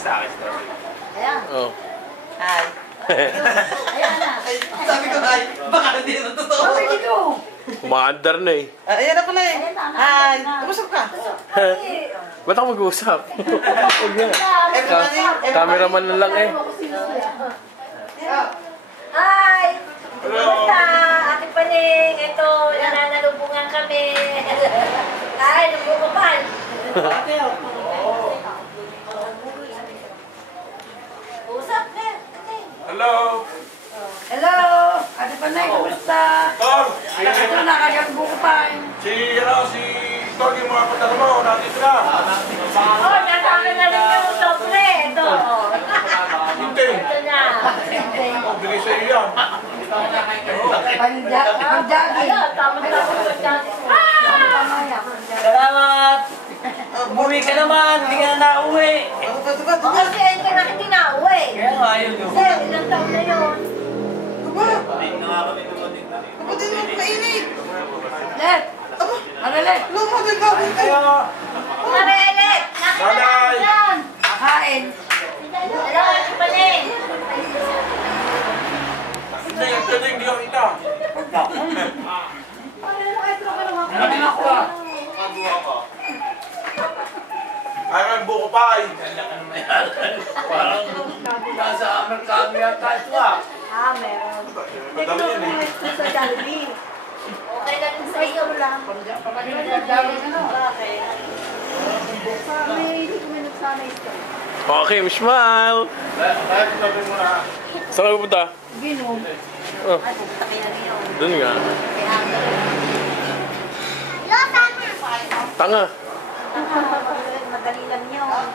sa akin. Ayan. Oh. Hi. Ayan na. Sabi ko, hi. Baka hindi na totoo. Sabi dito. Umaandar na eh. Ayan na pala eh. Ayan na, Hi. na. Kamusta ka? Ba't ako mag-uusap? Huwag na. Cameraman na lang eh. Hi! Kumusta? Ate Paning, ito, nananalubungan kami. Ay, nabubukal. Usap na. Hello! Hello! Ate Paning, kumusta? Tol! Ito, nakagagbukupan. Si Tol, yung mga pagdala mo, nandito na. Oh, nasa akin na rin yung sobre. Ito. Hindi. Ito na. Oh, bigay sa iyo yan. Panjagi. Tama-tama panjagi. Salamat. Bumi ka naman. Hindi ka na nauwi. O kasi enter na hindi na uwi. Kaya nga yun yun. Sir, ilang taon na yun? Kapatid mo mainit. Let! Magalit! Lumagal ka. Marelet! Nanay! Kain! Hello, Ate Paling! Hindi, hindi ko kita. Ano ako ah? Ay, may buko pa eh. Parang nasa Amerikano yata ito ah. Ah, meron. Madami yan eh. Sa Jollibee. Okay lang sa iyo lang. Bakit? Hindi kami nagsanay ito. Okay, smile! Saan ka pupunta? Ginom. Oh, Ay, pupunta kayo na yun. dun nga. Tanga. Madali lang yun.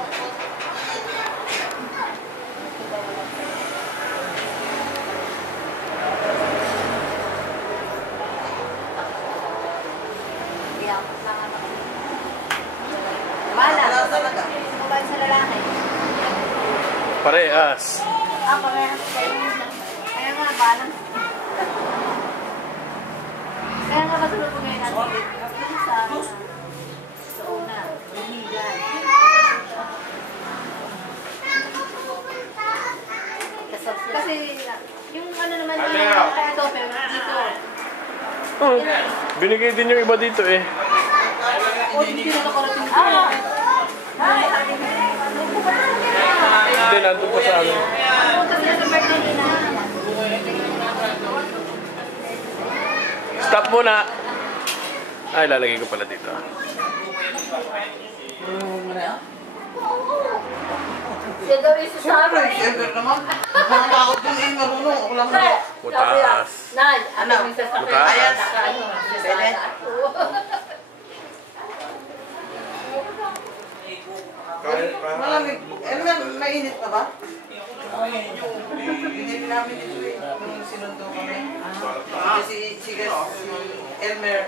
Bala. Mabal sa lalaki. Parehas. Ah, parehas kayo. Kaya nga, balang. Kaya nga kasunod ko ngayon natin. Sa una, lumigan. Kasi, yung ano naman Ano yung yun? kaya ito, pero dito. Oh, binigay din yung iba dito eh. O, hindi na nakarating. Ah! Hi! Hindi, nandun pa sa amin. Punta sila sa birthday nila. Stop muna! Ay, lalagay ko pala dito. Siya daw yung susama eh. Siyempre naman. Nakakakot yung eh. Marunong. Ako lang. Butas. Nay, ano yung sasakyan? Butas. Ayan, saka ano. Pwede? Malamig. Ano nga, mainit pa ba? Hindi namin ito eh. Nung sinundo kami. Kasi si Elmer.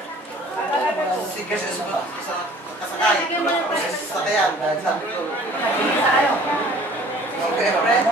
Si Jesus sa kasakay. Sa sasakyan. Dahil sabi ko. Okay, friend.